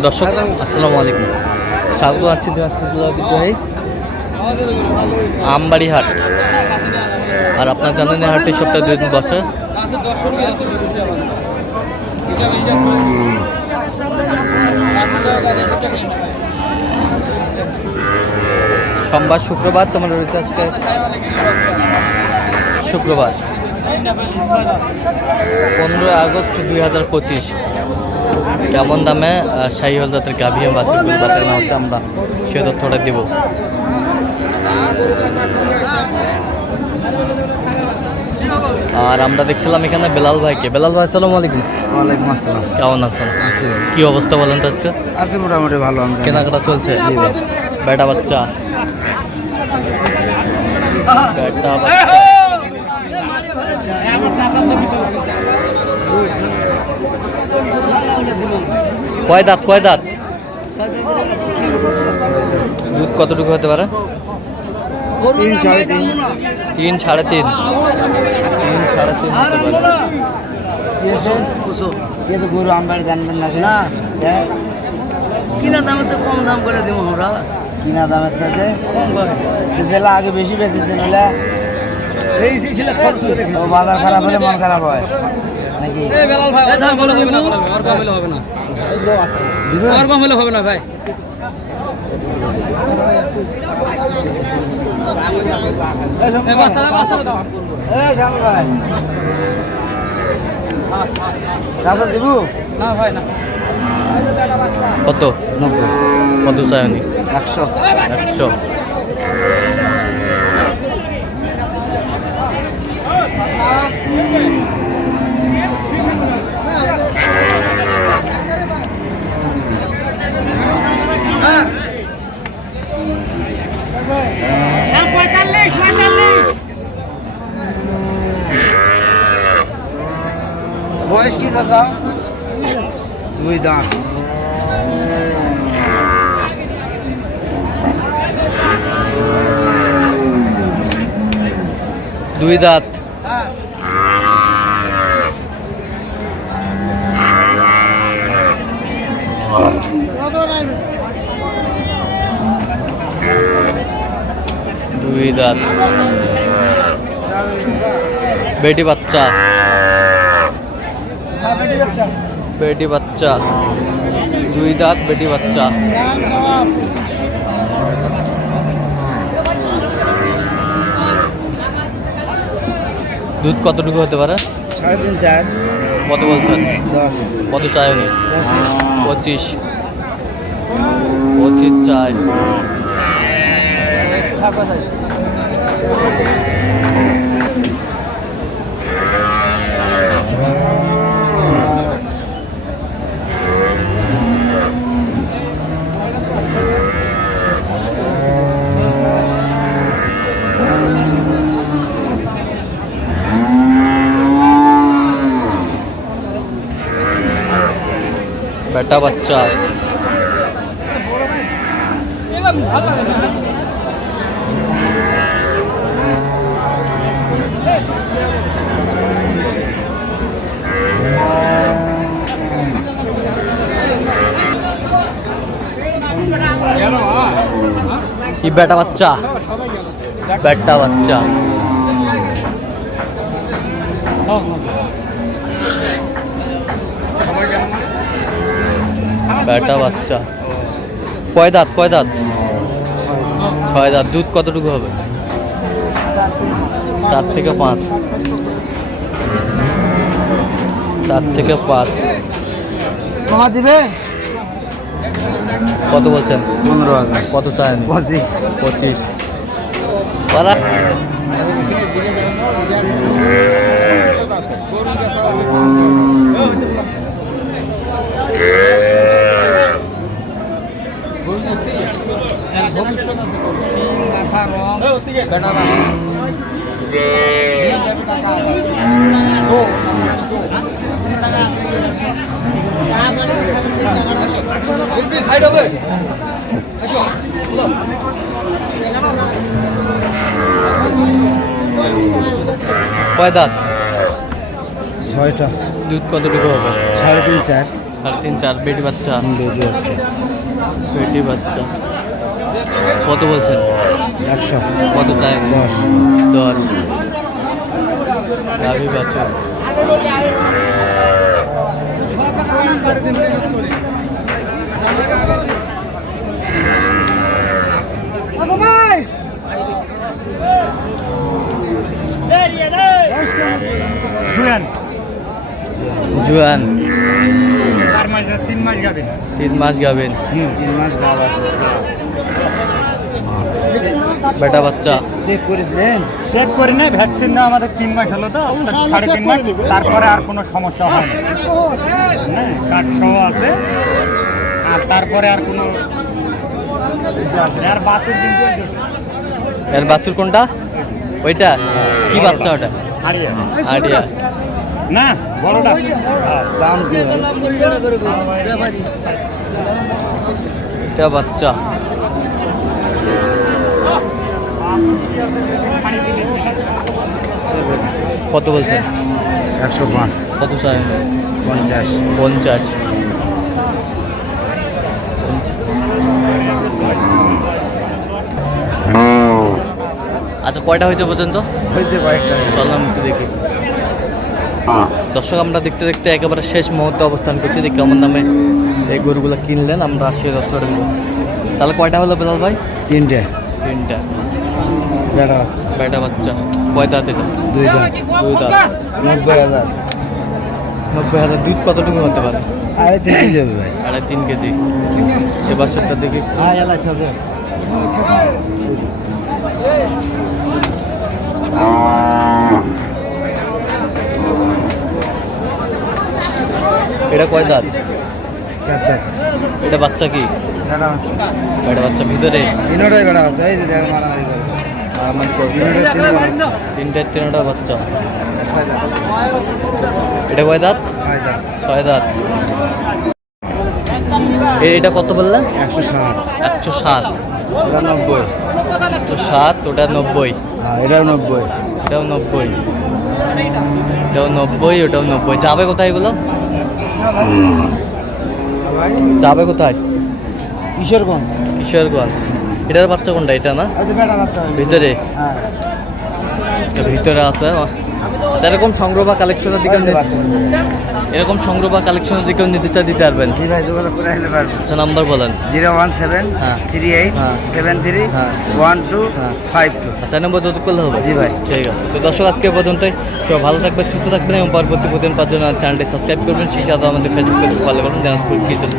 দর্শক, আসসালামু আলাইকুম। স্বাগত আছি দিনাজপুর আমবাড়ি হাট। আর আপনার জানেন হাটটি সপ্তাহে দুই দিন বসে। সোমবার শুক্রবার, তোমার রয়েছে আজকে শুক্রবার। পনেরোই আগস্ট দুই হাজার পঁচিশ। কেমন দামে শাহী হলদাতের গাভীয় বাছুর বাচ্চা না হচ্ছে আমরা। সে তথ্যটা দেব। আর আমরা দেখছিলাম এখানে বেলাল ভাইকে। বেলাল ভাই আসসালামু আলাইকুম। ওয়ালাইকুম আসসালাম। কেমন আছেন? কি অবস্থা বলেন তো আজকে? আছে মোটামুটি ভালো কেনাকাটা চলছে? জি ভাই। বেটা বাচ্চা। বেটা বাচ্চা। কয় দাঁত কয় দাঁত? দুধ কতটুকু হতে পারে? তিন সাড়ে তিন। তিন সাড়ে তিন। তিন সাড়ে তিন হতে পারে। গরু আমবাড়ি জানবেন না না। কিনা দামে তো কম দাম করে দিব আমরা। কিনা দামের সাথে কম করে। জেলা আগে বেশি বেঁচেছে নইলে? এই ছিল খরচ করে ও বাজার খারাপ হলে মন খারাপ হয়। নাকি? আর কম হলে হবে না ভাই। না কত? নব্বই। কত একশো। একশো বয়স কি চাচা দুই দাঁত দুই দাঁত। দুই দাঁত। বেটি বাচ্চা। বেটি বাচ্চা। দুই দাঁত বেটি বাচ্চা। দুধ কতটুকু হতে পারে? সাড়ে তিন চার। কত বলছেন? দশ। কত চাই উনি? পঁচিশ। পঁচিশ। চাই। বেটা বাচ্চা। কি বেটা বাচ্চা? বেটা বাচ্চা। বেটা বাচ্চা। কয় দাঁত কয় দাঁত? ছয় দাঁত। দুধ কতটুকু হবে? চার থেকে পাঁচ। চার থেকে পাঁচ। দিবে? কত বলছেন? পনেরো হাজার। কত চান? পঁচিশ। পঁচিশ। ওরা কয় দাঁত ছয়টা। দুধ কতটুকু হবে? সাড়ে তিন চার। সাড়ে তিন চার বেটি বাচ্চা? বেজে হচ্ছে বেটি বাচ্চা। কত বলছেন? একশো। কত চাই দশ। দশ। দাবি বাছুর জুয়ান চার মাস তিন মাস যাবে তিন মাস গাবেন। হুম তিন মাস গাব আছে। বেটা বাচ্চা। চেক করেছিলেন? চেক করি না ভ্যাকসিন না আমাদের তিন মাস হলো তো সাড়ে তিন মাস তারপরে আর কোনো সমস্যা হয় না। কাঠ সহ আছে। আর তারপরে আর কোনো আর বাসের কিন্তু এর বাছুর কোনটা? ওইটা? কি বাচ্চা ওটা? হারিয়ে আইডিয়া না বড়টা। দাম এটা বাচ্চা। কত বলছে? একশো পাঁচ। কত চাই? পঞ্চাশ। পঞ্চাশ। আচ্ছা কয়টা হয়েছে পর্যন্ত? হয়েছে কয়েকটা। চললাম একটু দেখি। দর্শক আমরা দেখতে দেখতে একেবারে শেষ মুহূর্তে অবস্থান করছি। যে কেমন দামে এই গরুগুলো কিনলেন আমরা আসি দত্তরে তাহলে কয়টা হলো বেলাল ভাই? তিনটে। তিনটা। বেড়া হচ্ছে বেটা বাচ্চা। কয় দাঁত এটা? দুই দাম দুই দাঁত। নব্বই হাজার। নব্বই হাজার দুধ কতটুকু হতে পারে? আরে তিন যাবে ভাই। আড়াই তিন কেজি। এ বাচ্চাটার দিকে হ্যাঁ এলাই থাকে এটা কয় দাঁত? চার দাঁত। এটা বাচ্চা কি? এটা বাচ্চা ভিতরে? তিনোটাই বেড়া হচ্ছে এই যে দেখ মারামারি করে মারামারি করবে তিনোটাই তিন বেড়া তিনটে বাচ্চা। এটা কয় দাঁত? ছয় দাঁত। এটা কত বললেন? একশো সাত। একশো সাত। এটা নব্বই। একশো সাত ওটা নব্বই। হ্যাঁ এটাও নব্বই। এটাও নব্বই। এটাও নব্বই ওটাও নব্বই। যাবে কোথায় এগুলো? যাবে কোথায়? কিশোরগঞ্জ। কিশোরগঞ্জ। এটার বাচ্চা কোনটা? এটা না। ভিতরে? হ্যাঁ। আচ্ছা, ভিতরে আছে। এরকম সংগ্রহ বা কালেকশনের দিকে। এরকম সংগ্রহ বা কালেকশনের দিকেও নিতে চাই দিতে পারবেন জি ভাই যোগাযোগ করে আসলে পারব আচ্ছা নাম্বার বলেন জিরো ওয়ান সেভেন হ্যাঁ। থ্রি এইট হ্যাঁ। সেভেন থ্রি হ্যাঁ। One two. ফাইভ টু আচ্ছা নম্বর যত করলে হবে জি ভাই। ঠিক আছে তো দর্শক আজকে পর্যন্তই সবাই ভালো থাকবেন সুস্থ থাকবেন এবং পরবর্তী প্রতিদিন পাঁচজন চ্যানেলটি সাবস্ক্রাইব করবেন সেই সাথে আমাদের ফেসবুক পেজ ফলো করবেন দিনাজপুর কিচেন